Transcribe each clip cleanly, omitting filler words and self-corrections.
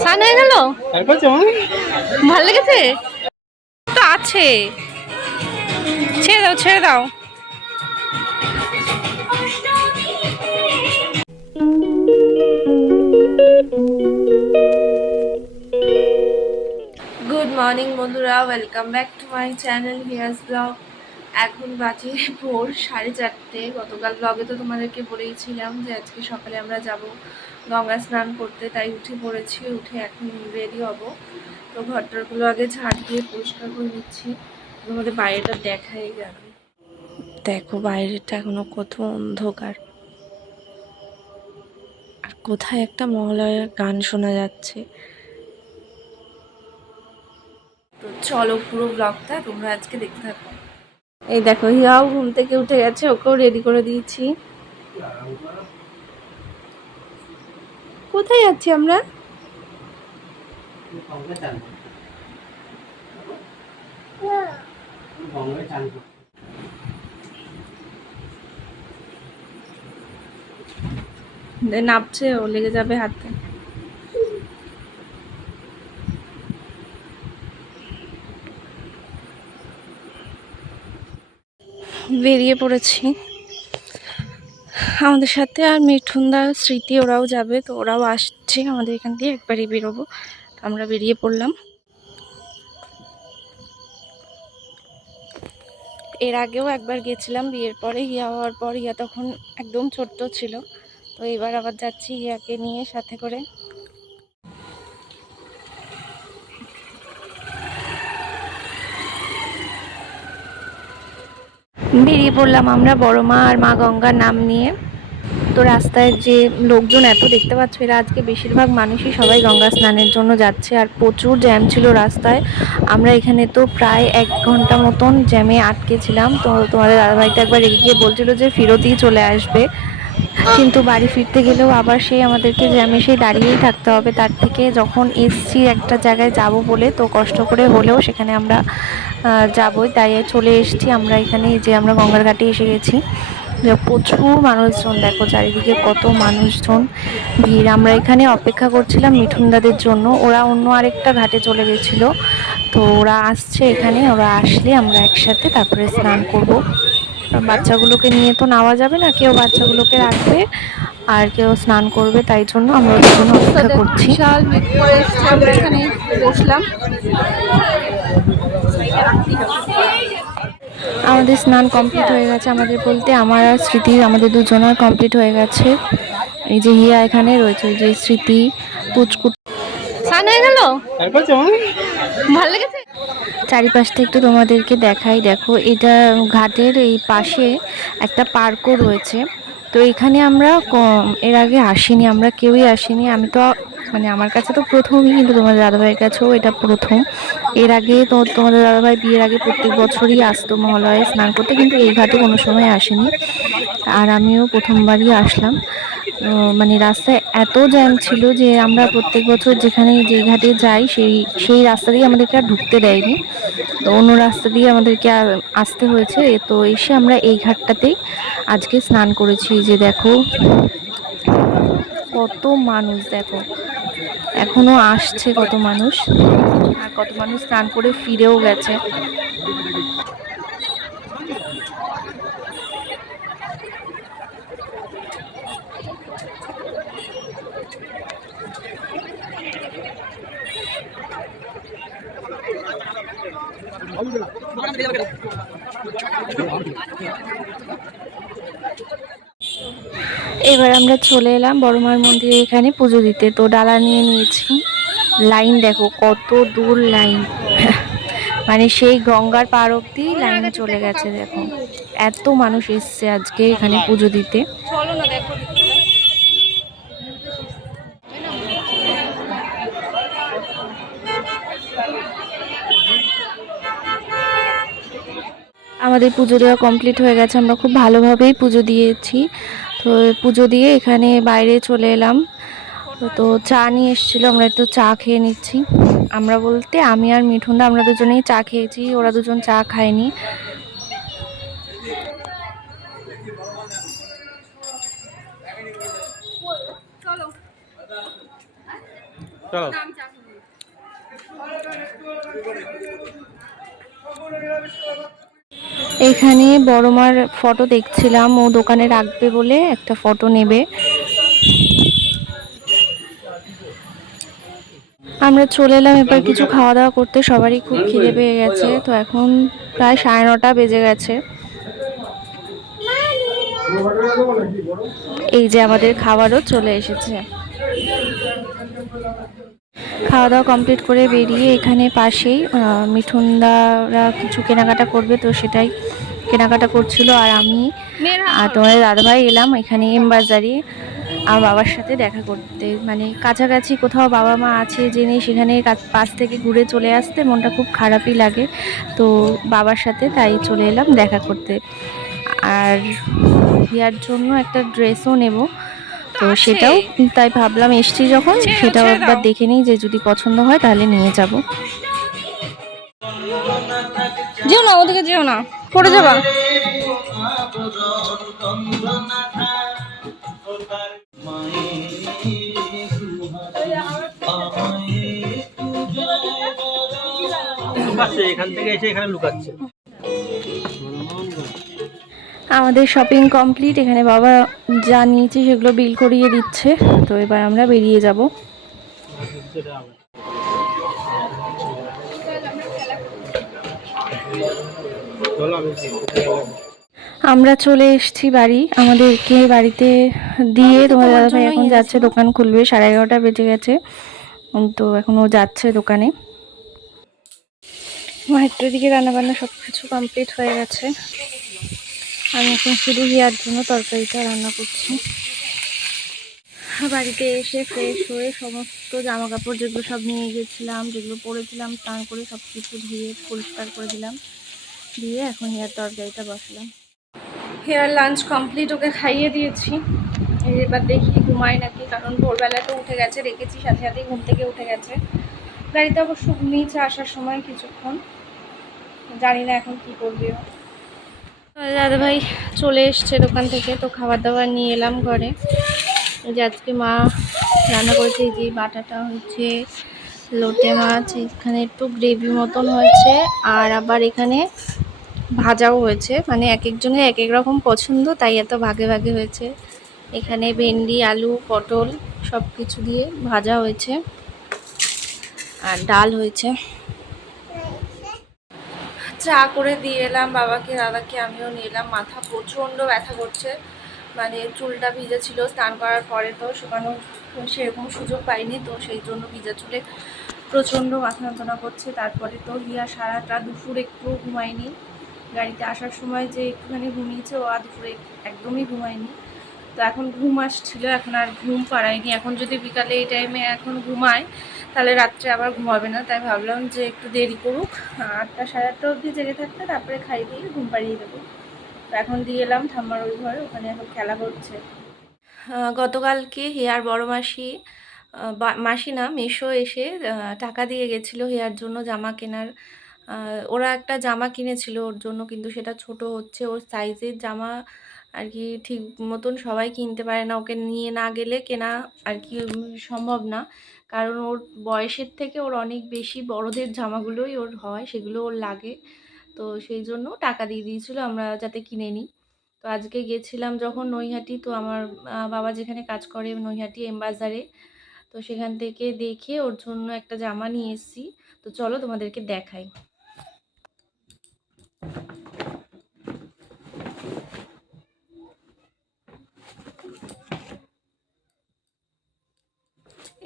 স্নান হয়ে গেল, ভালো লেগেছে তো আছে, ছেড়ে দাও ছেড়ে দাও। গুড মর্নিং বন্ধুরা, welcome back to my channel here's blog. এখন বাজে ভোর 4:30। গতকাল ব্লগে তো তোমাদেরকে বলেইছিলাম যে আজকে সকালে আমরা যাব গঙ্গা স্নান করতে, তাই উঠে পড়েছি। উঠে এখন রেডি হব। তো ঘরটারগুলো আগে ঝাড় দিয়ে পরিষ্কার করে নিচ্ছি। তোমাদের বাইরেটা দেখাই যাবে, দেখো বাইরেটা এখনো কত অন্ধকার, আর কোথায় একটা মহালয়ার গান শোনা যাচ্ছে। তো চলো পুরো ব্লগটা তোমরা আজকে দেখতে থাকো। এই দেখো হিয়াও ঘুম থেকে উঠে গেছে, ওকেও রেডি করে দিয়েছি। কোথায় যাচ্ছি আমরা? নাপছে, ও লেগে যাবে হাতে। বেরিয়ে পড়েছি আমাদের সাথে, আর মিঠুনদা স্মৃতি ওরাও যাবে। তো ওরাও আসছে আমাদের এখান দিয়ে, একবারই বেরোবো। আমরা বেরিয়ে পড়লাম। এর আগেও একবার গেছিলাম বিয়ের পরে, ইয়া হওয়ার পর। ইয়া তখন একদম ছোট্ট ছিল। তো এবার আবার যাচ্ছি ইয়াকে নিয়ে সাথে করে। বেরিয়ে পড়লাম আমরা বড় মা আর মা গঙ্গার নাম নিয়ে। তো রাস্তায় যে লোকজন এত দেখতে পাচ্ছ, এরা আজকে বেশিরভাগ মানুষই সবাই গঙ্গা স্নানের জন্য যাচ্ছে, আর প্রচুর জ্যাম ছিল রাস্তায়। আমরা এখানে তো প্রায় 1 ঘন্টা মতন জ্যামে আটকেছিলাম। তো তোমাদের দাদাভাইটা একবার এগিয়ে বলছিল যে ফেরতই চলে আসবে, কিন্তু বাড়ি ফিরতে গেলেও আবার সেই আমাদেরকে জ্যামে সেই দাঁড়িয়েই থাকতে হবে। তার থেকে যখন এসছি একটা জায়গায় যাব বলে, তো কষ্ট করে হলেও সেখানে আমরা যাবই, তাই চলে এসেছি আমরা এখানে। যে আমরা গঙ্গার ঘাটে এসে গেছি। প্রচুর মানুষজন, দেখো চারিদিকে কত মানুষজন ভিড়। আমরা এখানে অপেক্ষা করছিলাম মিঠুনদাদের জন্য, ওরা অন্য আরেকটা ঘাটে চলে গেছিলো। তো ওরা আসছে এখানে, ওরা আসলে আমরা একসাথে তারপরে স্নান করব। বাচ্চাগুলোকে নিয়ে তো নেওয়া যাবে না, কেউ বাচ্চাগুলোকে রাখবে আর কেউ স্নান করবে, তাই জন্য আমরা ওদের জন্য অপেক্ষা করছি। বিশাল ভিড় করে এসেছি, আমরা এখানে বসলাম। আমাদের স্নান কমপ্লিট হয়ে গেছে, আমাদের বলতে আমার আর স্মৃতি, আমাদের দুজনের কমপ্লিট হয়ে গেছে। এই যে হিয়া এখানে রয়েছে, যে স্মৃতি পুচকুট স্নান হয়ে গেল, ভালো লেগেছে। চারিপাশটা একটু তোমাদেরকে দেখাই। দেখো এটা ঘাটের এই পাশে একটা পার্কও রয়েছে। তো এখানে আমরা এর আগে আসিনি, আমরা কেউই আসিনি। আমি তো মানে আমার কাছে তো প্রথমই, কিন্তু তোমাদের দাদাভাইয়ের কাছেও এটা প্রথম। এর আগে তো তোমাদের দাদাভাই বিয়ের আগে প্রত্যেক বছরই আসতো মহালয়ে স্নান করতে, কিন্তু এই ঘাটে কোনো সময় আসেনি। আর আমিও প্রথমবারই আসলাম। মানে রাস্তায় এত জ্যাম ছিল যে আমরা প্রত্যেক বছর যেখানে যে ঘাটে যাই সেই রাস্তা দিয়ে আমাদেরকে আর ঢুকতে দেয়নি। তো অন্য রাস্তা দিয়ে আমাদেরকে আসতে হয়েছে। তো এসে আমরা এই ঘাটটাতেই আজকে স্নান করেছি। যে দেখো কত মানুষ, দেখো এখনো আসছে কত মানুষ, আর কত মানুষ স্নান করে ফিরেও গেছে। এবার আমরা চলে এলাম বড়মার মন্দিরে এখানে পুজো দিতে। তো ডালা নিয়ে নিয়েছি। লাইন দেখো কত দূর লাইন, মানে সেই গঙ্গার পার অব্দি লাইন চলে গেছে। দেখো এত মানুষ এসছে আজকে এখানে পুজো দিতে। চলো না দেখো, আমাদের পুজো দেওয়া কমপ্লিট হয়ে গেছে, আমরা খুব ভালোভাবেই পুজো দিয়েছি। তো পুজো দিয়ে এখানে বাইরে চলে এলাম। তো চা নিয়ে এসেছিলো, আমরা একটু চা খেয়ে নিচ্ছি। আমরা বলতে আমি আর মিঠুনদা, আমরা দুজনেই চা খেয়েছি, ওরা দুজন চা খায়নি। চলো। এখানে বড় মার ফটো দেখছিলাম, ও দোকানে রাখবে বলে একটা ফটো নেবে। আমরা চলে এলাম এবার কিছু খাওয়া দাওয়া করতে, সবারই খুব খিদে পেয়ে গেছে। তো এখন প্রায় 9:30 বেজে গেছে। এই যে আমাদের খাবারও চলে এসেছে। খাওয়া দাওয়া কমপ্লিট করে বেরিয়ে এখানে পাশেই মিঠুনদারা কিছু কেনাকাটা করবে, তো সেটাই কেনাকাটা করছিল। আর আমি আর তোমাদের দাদাভাই এলাম এখানে এম বাজারে আমার বাবার সাথে দেখা করতে। মানে কাছাকাছি কোথাও বাবা মা আছে জেনে সেখানে পাশ থেকে ঘুরে চলে আসতে মনটা খুব খারাপই লাগে। তো বাবার সাথে তাই চলে এলাম দেখা করতে। আর ইয়ার জন্য একটা ড্রেসও নেব, তো সেটাও তাই ভাবলাম এসছি যখন সেটাও একবার দেখে নিই, যে যদি পছন্দ হয় তাহলে নিয়ে যাব। যেও না, ওদিকে যেও না, পড়ে যাবা। এখান থেকে এসে এখানে লুকাচ্ছে। আমাদের শপিং কমপ্লিট। এখানে বাবা যা নিয়েছে সেগুলো বিল করিয়ে দিচ্ছে। তো এবার আমরা বেরিয়ে যাব। আমরা চলে এসেছি বাড়ি, আমাদেরকে বাড়িতে দিয়ে তোমাদের দাদাভাই এখন যাচ্ছে, দোকান খুলবে। 11:30 বেজে গেছে, তো এখন ও যাচ্ছে দোকানে। মায়ের দিকে রান্নাবান্না সব কিছু কমপ্লিট হয়ে গেছে। আমি এখন শুধু হিয়ার জন্য তরকারিটা রান্না করছি। বাড়িতে এসে ফ্রেশ হয়ে সমস্ত জামা কাপড় যেগুলো সব নিয়ে গেছিলাম, যেগুলো পরেছিলাম, স্নান করে সব কিছু ধুয়ে পরিষ্কার করে দিলাম, দিয়ে এখন হেয়ার তরকারিটা বসলাম। হেয়ার লাঞ্চ কমপ্লিট, ওকে খাইয়ে দিয়েছি। এবার দেখি ঘুমায় নাকি, কারণ ভোরবেলা তো উঠে গেছে, রেখেছি সাথে সাথেই ঘুম থেকে উঠে গেছে। গাড়িতে অবশ্য ঘুমিয়েছে আসার সময় কিছুক্ষণ, জানি না এখন কি করবে ও। দাদাভাই চলে এসছে দোকান থেকে, তো খাবার দাবার নিয়ে এলাম ঘরে। যে আজকে মা রান্না করেছে, এই যে বাটাটা হচ্ছে লোটে মাছ, এখানে একটু গ্রেভি মতন হয়েছে, আর আবার এখানে ভাজাও হয়েছে। মানে এক একজনের এক এক রকম পছন্দ, তাই এত ভাগে ভাগে হয়েছে। এখানে ভেন্ডি, আলু, পটল সব কিছু দিয়ে ভাজা হয়েছে, আর ডাল হয়েছে। চা করে দিয়ে এলাম বাবাকে, দাদাকে, আমিও নিয়ে এলাম। মাথা প্রচণ্ড ব্যথা করছে, মানে চুলটা ভিজে ছিল স্নান করার পরে, তো শুকানো সেরকম সুযোগ পাইনি, তো সেই জন্য ভিজা চুলে প্রচণ্ড মাথা যন্ত্রণা করছে। তারপরে তো হিয়া সারাটা দুপুর একটু ঘুমায়নি, গাড়িতে আসার সময় যে একটুখানি ঘুমিয়েছে, ও আর দুপুরে একদমই ঘুমায়নি। তো এখন ঘুম আসছিল, এখন আর ঘুম পাড়ায়নি। এখন যদি বিকালে এই টাইমে এখন ঘুমায় তাহলে রাত্রে আবার ঘুমাবে না, তাই ভাবলাম যে একটু দেরি করুক, 8টা 8:30 অবধি জেগে থাকতে, তারপরে খাই দিয়ে ঘুম পাড়িয়ে দেবো। তো এখন দিয়ে এলাম ঠাম্মার ওই ঘরে, ওখানে এখন খেলা করছে। গতকালকে হেয়ার বড় মাসি, মাসি না মেশো এসে টাকা দিয়ে গেছিলো হেয়ার জন্য জামা কেনার। ওরা একটা জামা কিনেছিল ওর জন্য, কিন্তু সেটা ছোট হচ্ছে, ওর সাইজের জামা আর কি ঠিক মতন সবাই কিনতে পারে না, ওকে নিয়ে না গেলে কেনা আর কি সম্ভব না। কারণ ওর বয়সের থেকে ওর অনেক বেশি বড়দের জামাগুলোই ওর হয়, সেগুলো ওর লাগে। তো সেই জন্য টাকা দিয়ে দিয়েছিল আমরা যাতে কিনে নিই। তো আজকে গেছিলাম যখন নৈহাটি, তো আমার বাবা যেখানে কাজ করে নৈহাটি এম বাজারে, তো সেখান থেকে দেখে ওর জন্য একটা জামা নিয়ে এসেছি। তো চলো তোমাদেরকে দেখাই।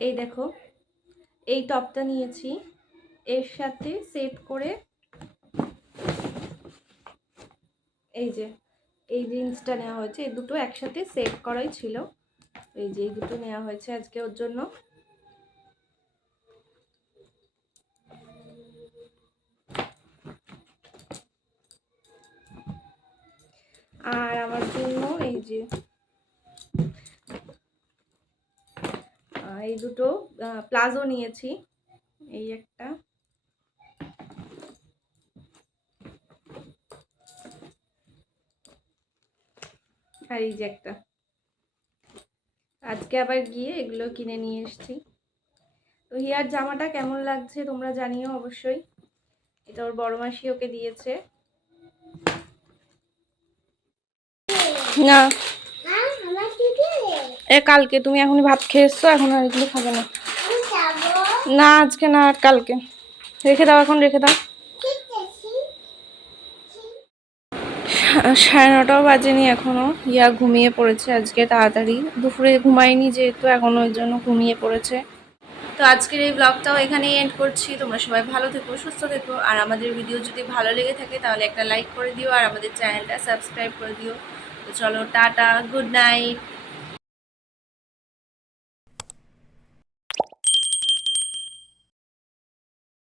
এই দেখো, এই টপটা নিয়েছি, এর সাথে সেট করে এই যে এই জিন্সটা নেওয়া হয়েছে, এই দুটো একসাথে সেট করাই ছিল। এই যে এই দুটো নেওয়া হয়েছে আজকে ওর জন্য। আর আমার জন্য এই যে এই দুটো প্লাজো নিয়েছি, এই একটা, আর এই যে একটা। আজকে আবার গিয়ে এগুলো কিনে নিয়ে এসেছি। তো হিয়ার জামাটা কেমন লাগছে তোমরা জানিও অবশ্যই। এটা ওর বড় মাসি ওকে দিয়েছে। না এ কালকে, তুমি এখনই ভাত খেয়ে এসছো, এখন আর এগুলো খাবে না। না আজকে না, আর কালকে। রেখে দাও, এখন রেখে দাও। 9:30টাও বাজেনি এখনো। ইয়া ঘুমিয়ে পড়েছে আজকে তাড়াতাড়ি, দুপুরে ঘুমায়নি যেহেতু, এখনো ওই জন্য ঘুমিয়ে পড়েছে। তো আজকের এই ব্লগটাও এখানেই এন্ড করছি। তোমরা সবাই ভালো থেকো, সুস্থ থেকো, আর আমাদের ভিডিও যদি ভালো লেগে থাকে তাহলে একটা লাইক করে দিও, আর আমাদের চ্যানেলটা সাবস্ক্রাইব করে দিও। তো চলো, টাটা, গুড নাইট।